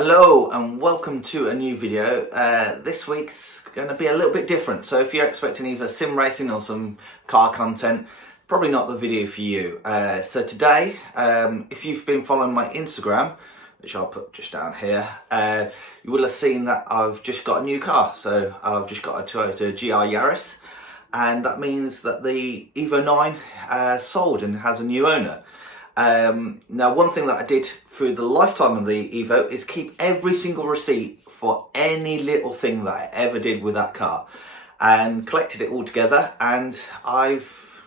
Hello and welcome to a new video. This week's going to be a little bit different, so if you're expecting either sim racing or some car content, probably not the video for you. So today, if you've been following my Instagram, which I'll put just down here, you will have seen that I've just got a new car. So I've just got a Toyota GR Yaris, and that means that the Evo 9 sold and has a new owner. Now, one thing that I did through the lifetime of the Evo is keep every single receipt for any little thing that I ever did with that car, and collected it all together, and I've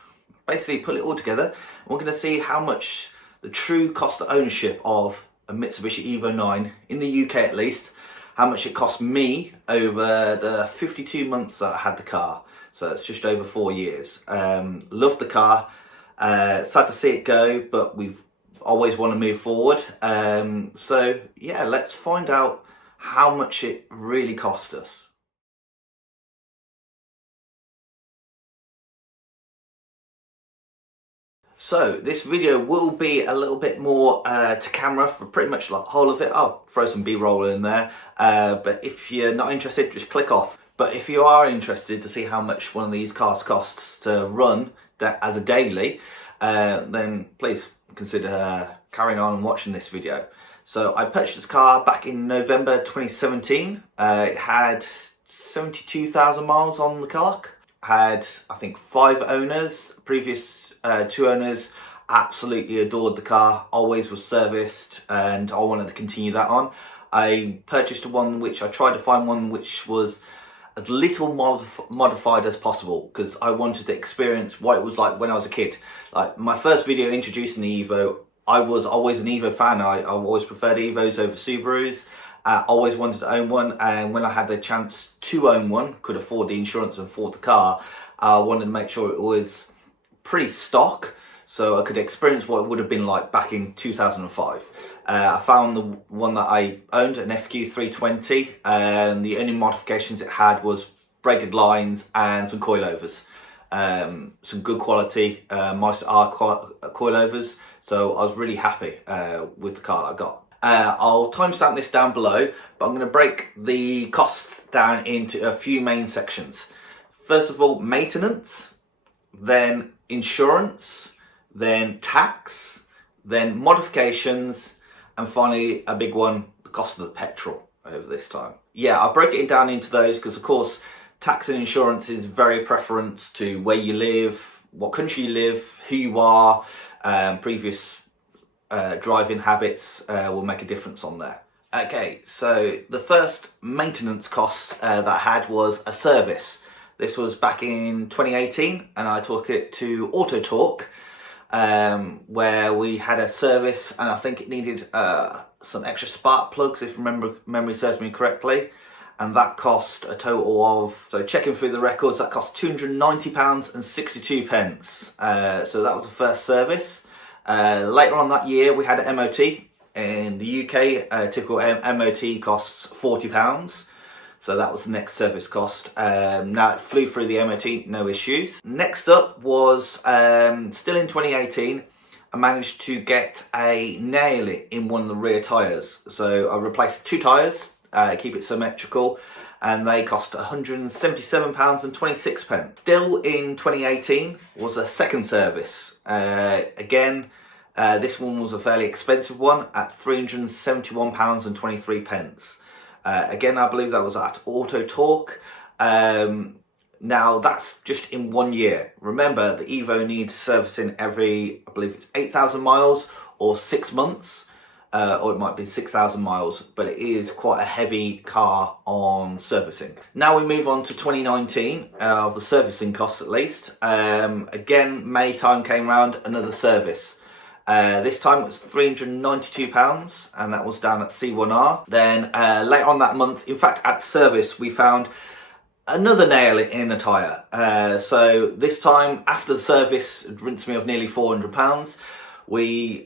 basically put it all together. We're going to see how much the true cost of ownership of a Mitsubishi Evo 9, in the UK at least, how much it cost me over the 52 months that I had the car. So it's just over 4 years. Loved the car. Sad to see it go, but we've always want to move forward. So yeah, let's find out how much it really cost us. So this video will be a little bit more to camera for pretty much like the whole of it. I'll throw some B-roll in there, but if you're not interested, just click off. But if you are interested to see how much one of these cars costs to run that as a daily, then please consider carrying on and watching this video. So I purchased the car back in November 2017. It had 72,000 miles on the clock. Had, I think, 5 owners. Previous 2 owners absolutely adored the car, always was serviced, and I wanted to continue that on. I purchased one which I tried to find one which was as little modified as possible, because I wanted to experience what it was like when I was a kid. Like my first video introducing the Evo, I was always an Evo fan. I always preferred Evos over Subarus. Always wanted to own one, and when I had the chance to own one, could afford the insurance and afford the car, I wanted to make sure it was pretty stock, so I could experience what it would have been like back in 2005. I found the one that I owned, an FQ320, and the only modifications it had was braided lines and some coilovers. Some good quality Meister R coilovers, so I was really happy with the car I got. I'll timestamp this down below, but I'm going to break the costs down into a few main sections. First of all, maintenance, then insurance, then tax, then modifications, and finally a big one, the cost of the petrol over this time. Yeah, I broke it down into those because of course tax and insurance is very preference to where you live, what country you live, who you are, previous driving habits will make a difference on there. Okay, so the first maintenance cost that I had was a service. This was back in 2018, and I took it to Auto Talk, where we had a service, and I think it needed some extra spark plugs, if memory serves me correctly, and that cost a total of, so checking through the records, that cost £290.62. So that was the first service. Later on that year we had an MOT. In the UK, a typical MOT costs £40. So that was the next service cost. Now it flew through the MOT, no issues. Next up was, still in 2018, I managed to get a nail in one of the rear tyres. So I replaced 2 tyres, keep it symmetrical, and they cost £177.26. Still in 2018 was a second service. Again, this one was a fairly expensive one at £371.23. Again, I believe that was at Auto Talk. Now that's just in 1 year. Remember, the Evo needs servicing every, I believe it's 8,000 miles or 6 months, or it might be 6,000 miles, but it is quite a heavy car on servicing. Now we move on to 2019, of the servicing costs at least. Again, May time came round, another service. This time it was £392, and that was down at C1R. Then later on that month, in fact at service, we found another nail in a tyre. So this time, after the service, it rinsed me of nearly £400.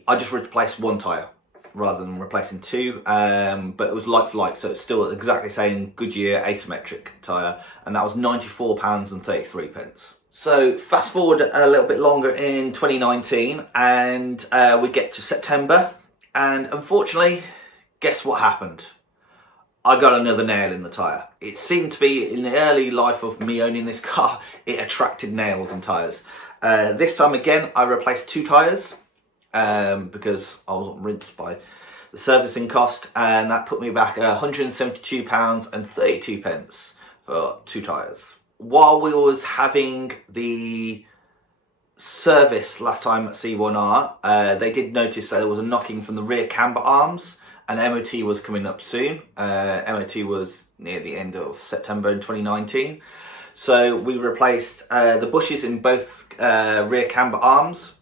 I just replaced 1 tyre rather than replacing 2, but it was like for like, so it's still exactly the same Goodyear asymmetric tyre, and that was £94.33. So fast forward a little bit longer in 2019, and we get to September, and unfortunately guess what happened? I got another nail in the tyre. It seemed to be, in the early life of me owning this car, it attracted nails in tyres. This time again, I replaced 2 tyres because I wasn't rinsed by the servicing cost, and that put me back £172.32 for 2 tyres. While we was having the service last time at C1R, they did notice that there was a knocking from the rear camber arms, and MOT was coming up soon. MOT was near the end of September in 2019. So we replaced the bushes in both rear camber arms,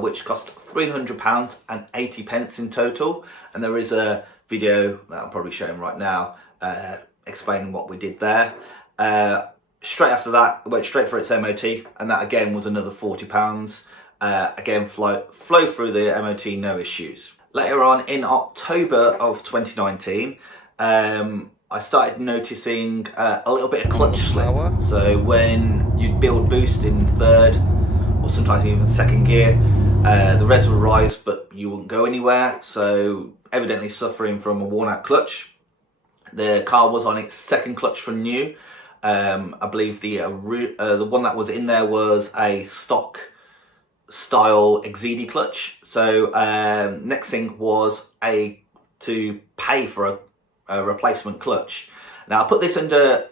which cost £300 and 80 pence in total. And there is a video that I'm probably showing right now explaining what we did there. Straight after that, I went straight for its MOT, and that again was another £40. Again, flow through the MOT, no issues. Later on in October of 2019, I started noticing a little bit of clutch slip. So when you'd build boost in 3rd or sometimes even 2nd gear, the res would rise but you wouldn't go anywhere. So evidently suffering from a worn out clutch. The car was on its 2nd clutch from new. I believe the one that was in there was a stock style XZD clutch. So next thing was to pay for a replacement clutch. Now I put this under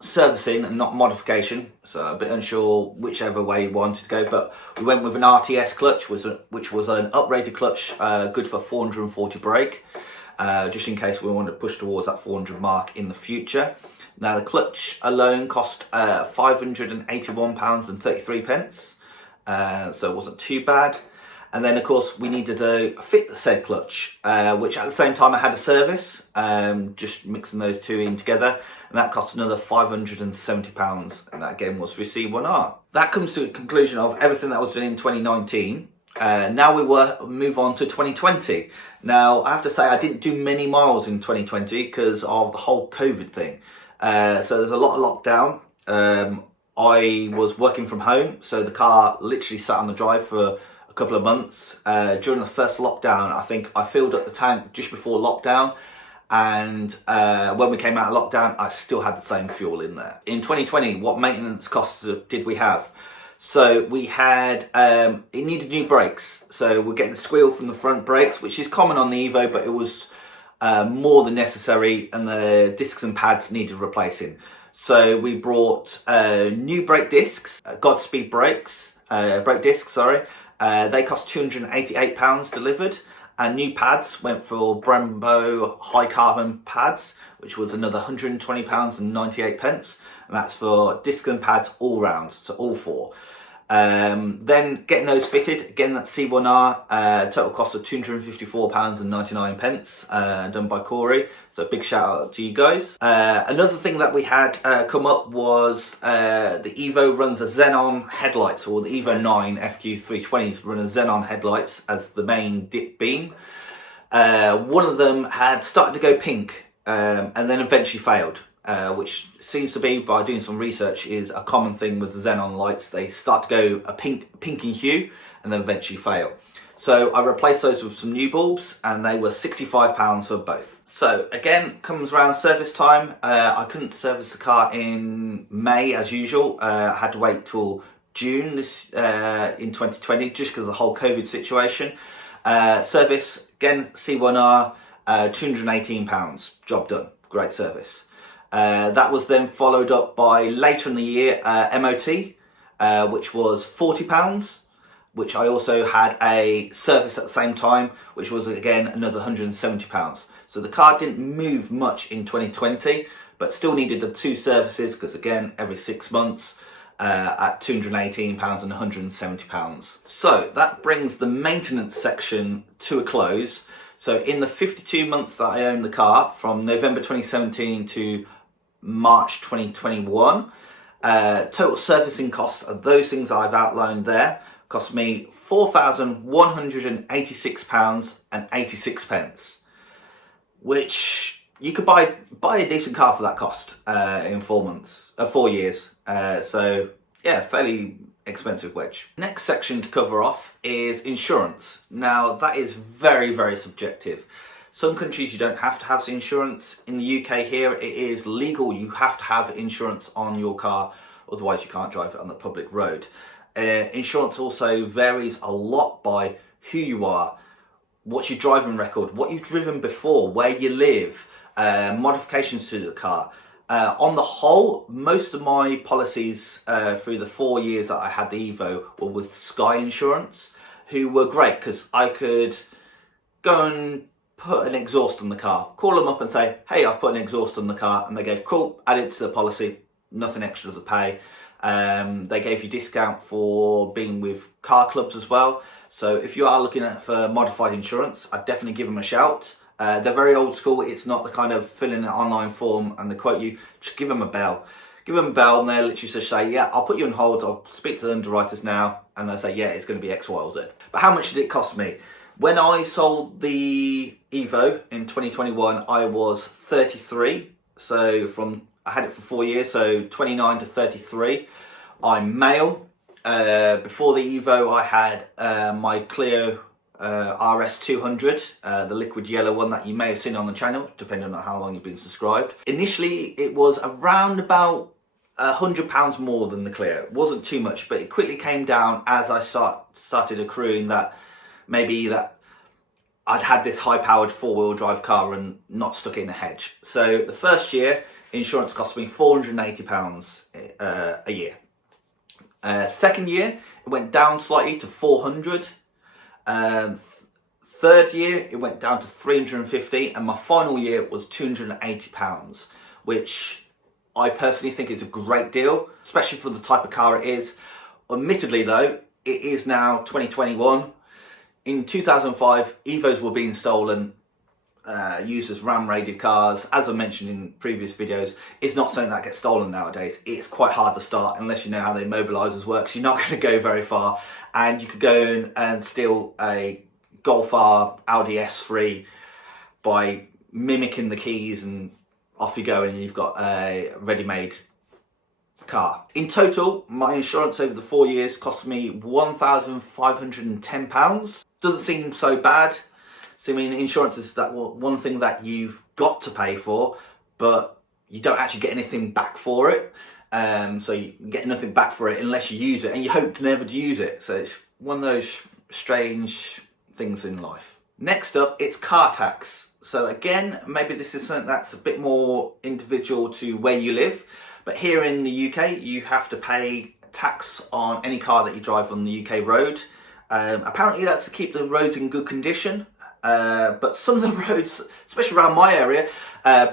servicing and not modification, so a bit unsure whichever way you wanted to go, but we went with an RTS clutch, which was an uprated clutch, good for 440 brake, just in case we wanted to push towards that 400 mark in the future. Now the clutch alone cost £581.33, so it wasn't too bad. And then of course we needed to fit the said clutch, which at the same time I had a service, just mixing those two in together, and that cost another £570, and that again was for C1R. That comes to a conclusion of everything that was done in 2019. Now we move on to 2020. Now I have to say I didn't do many miles in 2020 because of the whole COVID thing. So there's a lot of lockdown. I was working from home, so the car literally sat on the drive for a couple of months. During the first lockdown, I think I filled up the tank just before lockdown, and when we came out of lockdown, I still had the same fuel in there. In 2020, what maintenance costs did we have? So we had, it needed new brakes. So we're getting squeal from the front brakes, which is common on the Evo, but it was more than necessary, and the discs and pads needed replacing. So we brought new brake discs, Godspeed brakes, brake discs, sorry. They cost £288 delivered, and new pads went for Brembo high carbon pads, which was another £120 and 98 pence, and that's for disc and pads all round, so all 4. Then getting those fitted, again that's C1R, total cost of £254 and 99 pence, done by Corey, so big shout out to you guys. Another thing that we had come up was the Evo runs a xenon headlights, or the Evo IX FQ320s run a xenon headlights as the main dip beam. One of them had started to go pink and then eventually failed. Which seems to be, by doing some research, is a common thing with the xenon lights. They start to go a pink in hue and then eventually fail. So I replaced those with some new bulbs, and they were £65 for both. So again, comes around service time. I couldn't service the car in May as usual. I had to wait till June in 2020 just because of the whole COVID situation. Service, again, C1R, £218, job done, great service. That was then followed up by later in the year MOT, which was £40, which I also had a service at the same time, which was again another £170. So the car didn't move much in 2020, but still needed the 2 services because again every 6 months at £218 and £170. So that brings the maintenance section to a close. So in the 52 months that I owned the car, from November 2017 to March 2021, total servicing costs of those things that I've outlined there cost me £4,186 and 86 pence, which you could buy a decent car for that cost in 4 years. So yeah, fairly expensive wedge. Next section to cover off is insurance. Now that is very, very subjective. Some countries you don't have to have insurance. In the UK here, it is legal. You have to have insurance on your car, otherwise you can't drive it on the public road. Insurance also varies a lot by who you are, what's your driving record, what you've driven before, where you live, modifications to the car. On the whole, most of my policies through the 4 years that I had the Evo were with Sky Insurance, who were great because I could go and put an exhaust on the car, call them up and say, hey, I've put an exhaust on the car, and they go, cool, add it to the policy, nothing extra to pay. They gave you discount for being with car clubs as well. So if you are looking for modified insurance, I'd definitely give them a shout. They're very old school. It's not the kind of fill in an online form and they quote you. Just give them a bell. Give them a bell and they'll literally just say, yeah, I'll put you on hold. I'll speak to the underwriters now. And they'll say, yeah, it's going to be X, Y, or Z. But how much did it cost me? When I sold the Evo in 2021, I was 33. So I had it for 4 years, so 29 to 33. I'm male. Before the Evo, I had my Clio RS200, the liquid yellow one that you may have seen on the channel, depending on how long you've been subscribed. Initially, it was around about £100 more than the Clio. It wasn't too much, but it quickly came down as I started accruing that maybe that I'd had this high-powered four-wheel drive car and not stuck it in a hedge. So the first year, insurance cost me £480 a year. Second year, it went down slightly to 400. Third year, it went down to 350, and my final year was £280, which I personally think is a great deal, especially for the type of car it is. Admittedly though, it is now 2021. In 2005, Evos were being stolen, used as ram-raided cars. As I mentioned in previous videos, it's not something that gets stolen nowadays. It's quite hard to start unless you know how the immobilizers work. So you're not going to go very far, and you could go and steal a Golf R Audi S3 by mimicking the keys, and off you go, and you've got a ready-made car. In total, my insurance over the 4 years cost me £1,510. Doesn't seem so bad. So I mean, insurance is that one thing that you've got to pay for, but you don't actually get anything back for it. So you get nothing back for it unless you use it, and you hope never to use it. So it's one of those strange things in life. Next up, it's car tax. So again, maybe this is something that's a bit more individual to where you live, but here in the UK, you have to pay tax on any car that you drive on the UK road. Apparently that's to keep the roads in good condition. But some of the roads, especially around my area,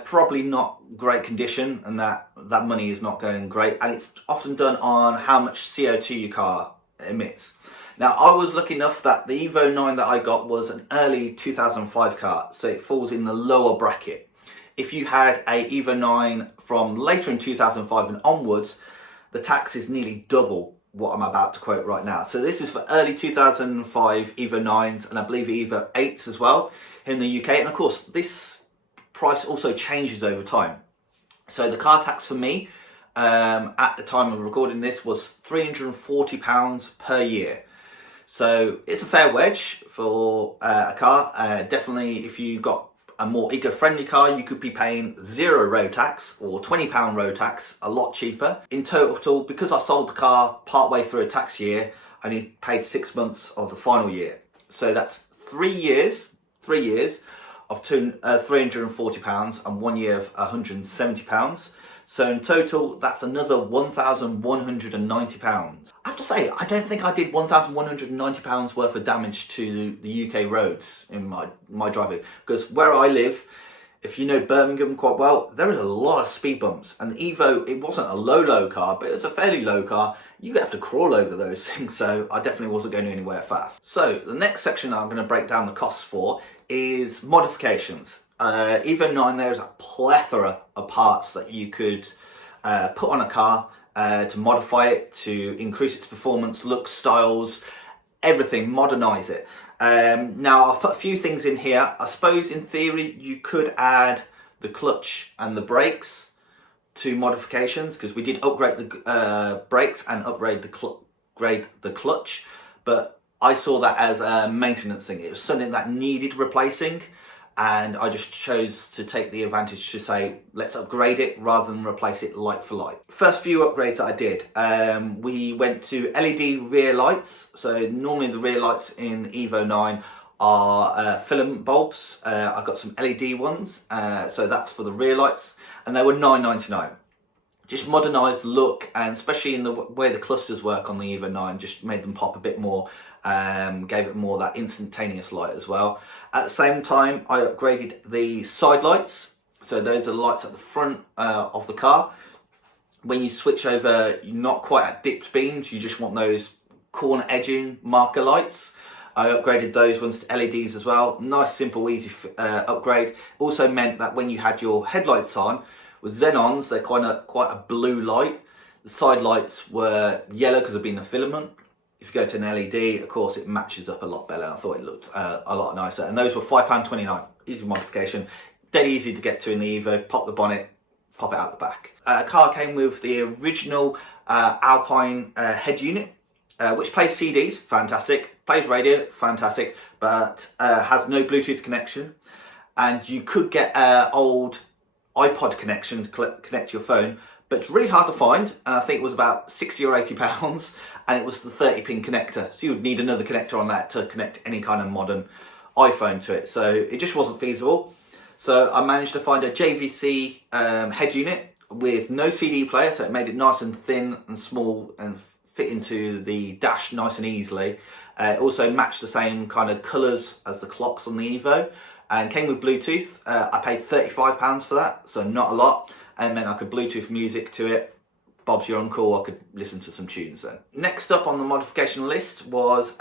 probably not great condition, and that money is not going great, and it's often done on how much CO2 your car emits. Now, I was lucky enough that the Evo IX that I got was an early 2005 car, so it falls in the lower bracket. If you had a Evo IX from later in 2005 and onwards, the tax is nearly double what I'm about to quote right now. So this is for early 2005 Evo IXs, and I believe Evo VIIIs as well here in the UK. And of course, this price also changes over time. So the car tax for me at the time of recording this was £340 per year. So it's a fair wedge for a car. Definitely if you got a more eco-friendly car, you could be paying zero road tax or £20 road tax, a lot cheaper. In total, because I sold the car partway through a tax year, I only paid 6 months of the final year. So that's 3 years of £340 and 1 year of £170. So in total, that's another £1,190. I have to say, I don't think I did £1,190 worth of damage to the UK roads in my driving. Because where I live, if you know Birmingham quite well, there is a lot of speed bumps. And the Evo, it wasn't a low car, but it was a fairly low car. You have to crawl over those things, so I definitely wasn't going anywhere fast. So the next section that I'm going to break down the costs for is modifications. Evo IX, there's a plethora of parts that you could put on a car to modify it, to increase its performance, looks, styles, everything, modernize it. Now I've put a few things in here. I suppose in theory you could add the clutch and the brakes to modifications, because we did upgrade the brakes and upgrade the clutch, but I saw that as a maintenance thing. It was something that needed replacing. and I just chose to take the advantage to say, let's upgrade it rather than replace it like for like. First few upgrades that I did, we went to LED rear lights. So normally the rear lights in Evo 9 are filament bulbs. I got some LED ones, so that's for the rear lights, and they were $9.99. Just modernised the look, and especially in the way the clusters work on the Evo 9, just made them pop a bit more, gave it more that instantaneous light as well. At the same time, I upgraded the side lights. So those are lights at the front of the car. When you switch over, you're not quite at dipped beams, you just want those corner edging marker lights. I upgraded those ones to LEDs as well. Nice, simple, easy upgrade. Also meant that when you had your headlights on, with Xenons, they're quite a blue light. The side lights were yellow because of being a filament. If you go to an LED, of course, it matches up a lot better. I thought it looked a lot nicer. And those were £5.29. Easy modification. Dead easy to get to in the Evo. Pop the bonnet, pop it out the back. Car came with the original Alpine head unit, which plays CDs, fantastic. Plays radio, fantastic. But has no Bluetooth connection. And you could get old iPod connection to connect to your phone, but it's really hard to find, and I think it was about 60 or 80 pounds, and it was the 30-pin connector, so you would need another connector on that to connect any kind of modern iPhone to it, so it just wasn't feasible. So I managed to find a JVC head unit with no CD player, so it made it nice and thin and small and fit into the dash nice and easily. It also matched the same kind of colours as the clocks on the Evo, and came with Bluetooth. I paid £35 for that, so not a lot, and meant I could Bluetooth music to it. Bob's your uncle, I could listen to some tunes then. Next up on the modification list was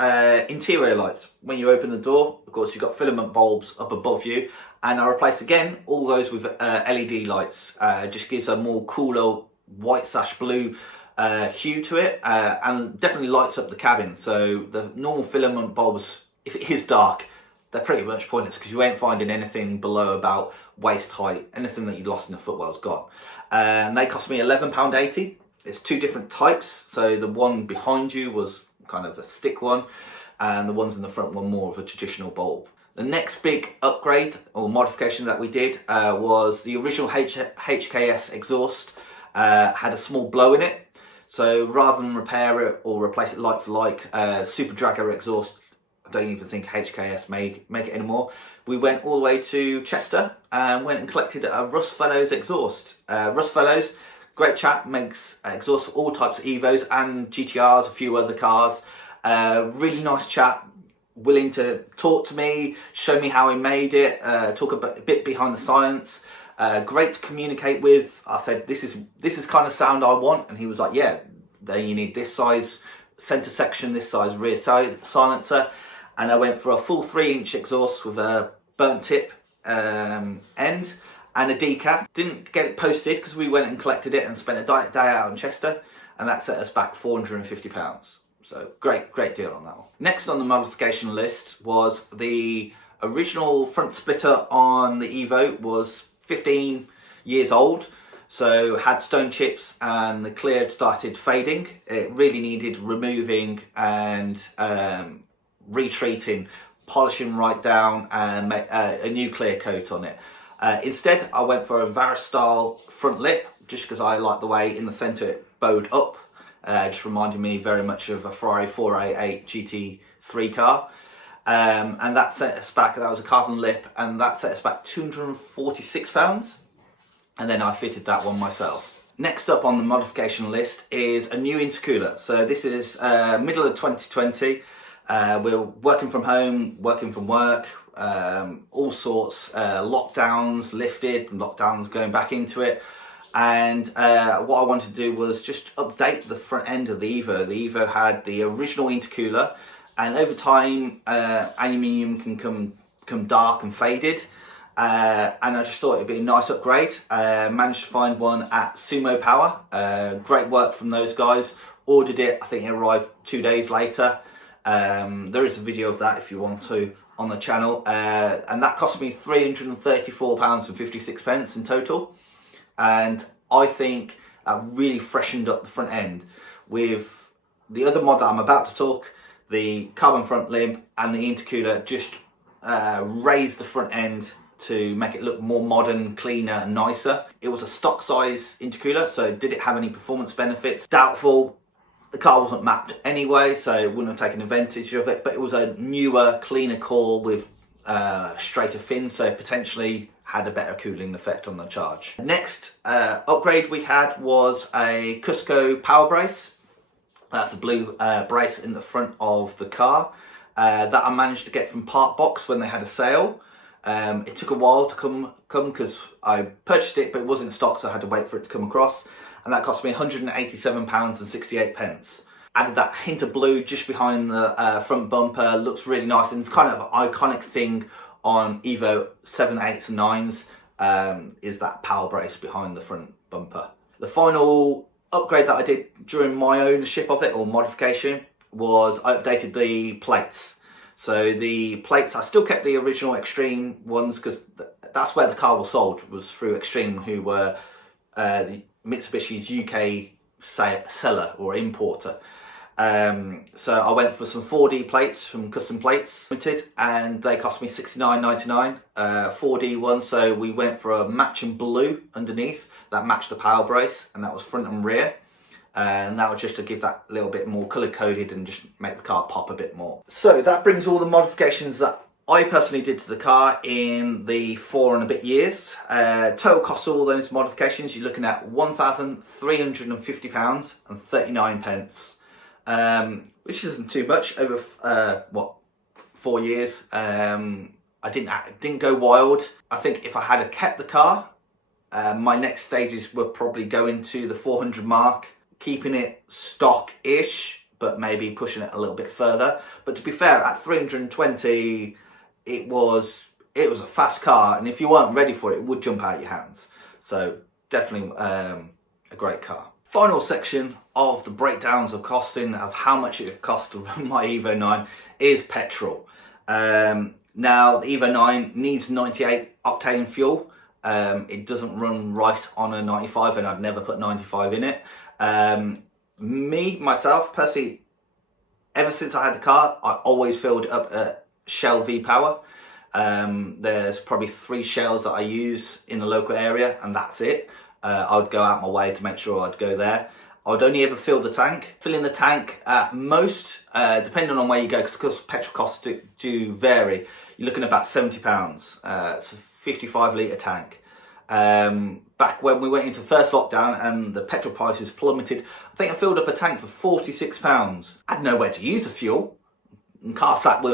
interior lights. When you open the door, of course, you've got filament bulbs up above you, and I replaced again all those with LED lights. Just gives a more cooler white/blue hue to it, and definitely lights up the cabin. So the normal filament bulbs, if it is dark, they're pretty much pointless because you ain't finding anything below about waist height. Anything that you lost in the footwell's gone. And they cost me £11.80. It's two different types. So the one behind you was kind of the stick one, and the ones in the front were more of a traditional bulb. The next big upgrade or modification that we did was the original HKS exhaust had a small blow in it. So rather than repair it or replace it like for like, Super Dragger exhaust, I don't even think HKS make it anymore. We went all the way to Chester and went and collected a Russ Fellows exhaust. Russ Fellows, great chap, makes exhausts for all types of Evos and GTRs, a few other cars. Really nice chap, willing to talk to me, show me how he made it, talk a bit behind the science. Great to communicate with. I said, this is kind of sound I want, and he was like, yeah, then you need this size center section, this size rear silencer. And I went for a full 3-inch exhaust with a burnt tip end and a decaf. Didn't get it posted because we went and collected it and spent a day out in Chester, and that set us back £450. So great deal on that one. Next on the modification list was the original front splitter on the Evo. Was 15 years old, so had stone chips, and the clear had started fading. It really needed removing and retreating, polishing right down, and make a new clear coat on it. Instead, I went for a Varis style front lip, just because I like the way in the centre it bowed up. Just reminded me very much of a Ferrari 488 GT3 car. And that set us back, that was a carbon lip, and that set us back £246. And then I fitted that one myself. Next up on the modification list is a new intercooler. So this is middle of 2020. We're working from home, working from work, all sorts, lockdowns lifted, lockdowns going back into it. And what I wanted to do was just update the front end of the Evo. The Evo had the original intercooler, and over time aluminium can come dark and faded, and I just thought it'd be a nice upgrade. Managed to find one at Sumo Power. Great work from those guys. Ordered it, I think it arrived 2 days later. There is a video of that if you want to on the channel, and that cost me £334.56 in total. And I think that really freshened up the front end. With the other mod that I'm about to talk, the carbon front lip and the intercooler just raised the front end to make it look more modern, cleaner and nicer. It was a stock size intercooler, so did it have any performance benefits? Doubtful. The car wasn't mapped anyway, so it wouldn't have taken advantage of it, but it was a newer, cleaner core with straighter fins, so potentially had a better cooling effect on the charge. Next upgrade we had was a Cusco power brace. That's a blue brace in the front of the car that I managed to get from Part Box when they had a sale. It took a while to come because I purchased it, but it wasn't in stock, so I had to wait for it to come across, and that cost me £187.68. Added that hint of blue just behind the front bumper. Looks really nice, and it's kind of an iconic thing on Evo 7, 8s and 9s, is that power brace behind the front bumper. The final upgrade that I did during my ownership of it, or modification, was I updated the plates. So the plates, I still kept the original Extreme ones because that's where the car was sold, was through Extreme, who were Mitsubishi's UK seller or importer. So I went for some 4D plates from Custom Plates Limited, and they cost me $69.99, 4D ones. So we went for a matching blue underneath that matched the power brace, and that was front and rear. And that was just to give that little bit more colour coded and just make the car pop a bit more. So that brings all the modifications that I personally did to the car in the 4 and a bit years. Total cost of all those modifications, you're looking at £1,350 and 39 pence. Which isn't too much over 4 years. I didn't go wild. I think if I had kept the car, my next stages were probably going to the 400 mark, keeping it stock-ish, but maybe pushing it a little bit further. But to be fair, at 320, it was a fast car, and if you weren't ready for it, it would jump out your hands. So definitely a great car. Final section of the breakdowns of costing of how much it cost to run my Evo 9 is petrol. Now the Evo 9 needs 98 octane fuel. It doesn't run right on a 95, and I'd never put 95 in it. Myself personally, ever since I had the car, I always filled it up at Shell V-Power. There's probably 3 Shells that I use in the local area, and that's it. I would go out my way to make sure I'd go there. I would only ever fill the tank. Filling the tank at most, depending on where you go, because petrol costs do vary, you're looking at about £70. It's a 55 litre tank. Back when we went into the first lockdown and the petrol prices plummeted, I think I filled up a tank for £46. I had nowhere to use the fuel. And car sat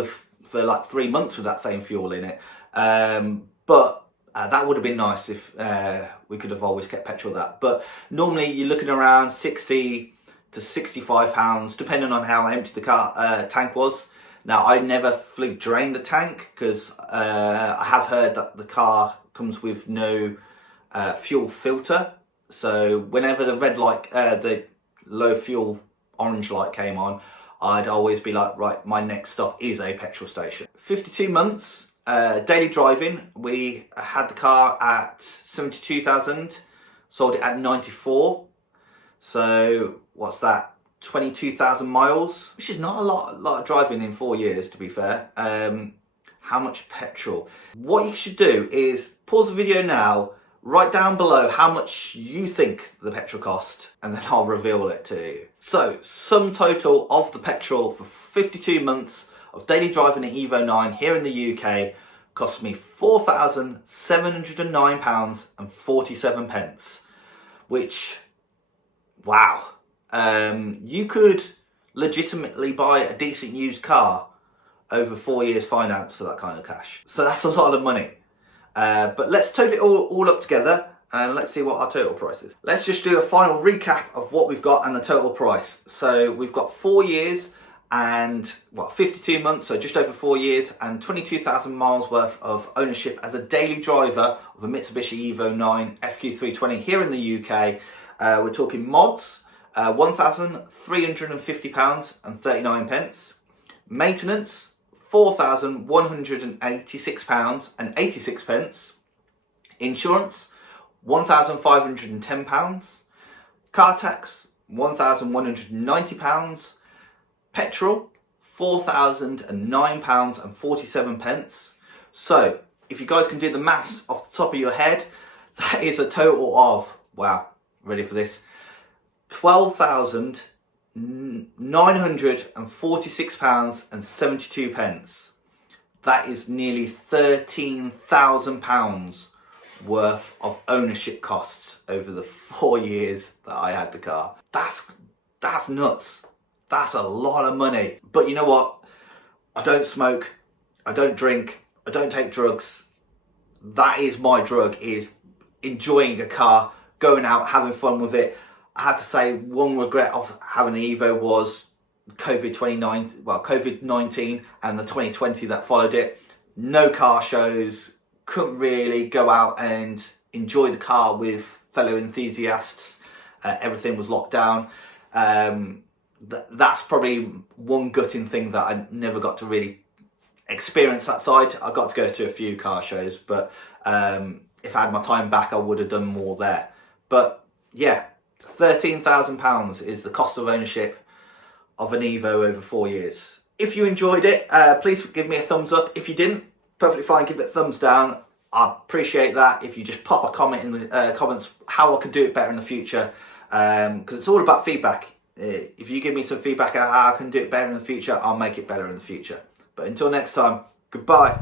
for like 3 months with that same fuel in it. But that would have been nice if we could have always kept petrol that. But normally you're looking around £60 to £65, depending on how empty the car tank was. Now, I never fully drained the tank because I have heard that the car comes with no fuel filter. So whenever the red light, the low fuel orange light came on, I'd always be like, right, my next stop is a petrol station. 52 months. Daily driving, we had the car at 72,000, sold it at 94. So what's that? 22,000 miles, which is not a lot of driving in 4 years, to be fair. How much petrol? What you should do is pause the video now, write down below how much you think the petrol cost, and then I'll reveal it to you. So, sum total of the petrol for 52 months of daily driving an Evo 9 here in the UK cost me £4,709 and 47 pence, which, wow. You could legitimately buy a decent used car over 4 years finance for that kind of cash. So that's a lot of money. But let's total it all up together and let's see what our total price is. Let's just do a final recap of what we've got and the total price. So we've got 4 years and 52 months, so just over 4 years, and 22,000 miles worth of ownership as a daily driver of a Mitsubishi Evo IX FQ320 here in the UK. We're talking mods, £1,350 and 39 pence. Maintenance, £4,186 and 86 pence. Insurance, £1,510. Car tax, £1,190. Petrol, £4,009 and 47 pence. So if you guys can do the maths off the top of your head, that is a total of, wow, ready for this, £12,946.72. That is nearly £13,000 worth of ownership costs over the 4 years that I had the car. That's nuts. That's a lot of money. But you know what? I don't smoke, I don't drink, I don't take drugs. That is my drug, is enjoying a car, going out, having fun with it. I have to say, one regret of having the Evo was COVID-19 and the 2020 that followed it. No car shows, couldn't really go out and enjoy the car with fellow enthusiasts. Everything was locked down. That's probably one gutting thing, that I never got to really experience that side. I got to go to a few car shows, but if I had my time back, I would have done more there. But yeah, £13,000 is the cost of ownership of an Evo over 4 years. If you enjoyed it, please give me a thumbs up. If you didn't, perfectly fine, give it a thumbs down. I appreciate that. If you just pop a comment in the comments how I could do it better in the future, because it's all about feedback. If you give me some feedback on how I can do it better in the future, I'll make it better in the future. But until next time, goodbye.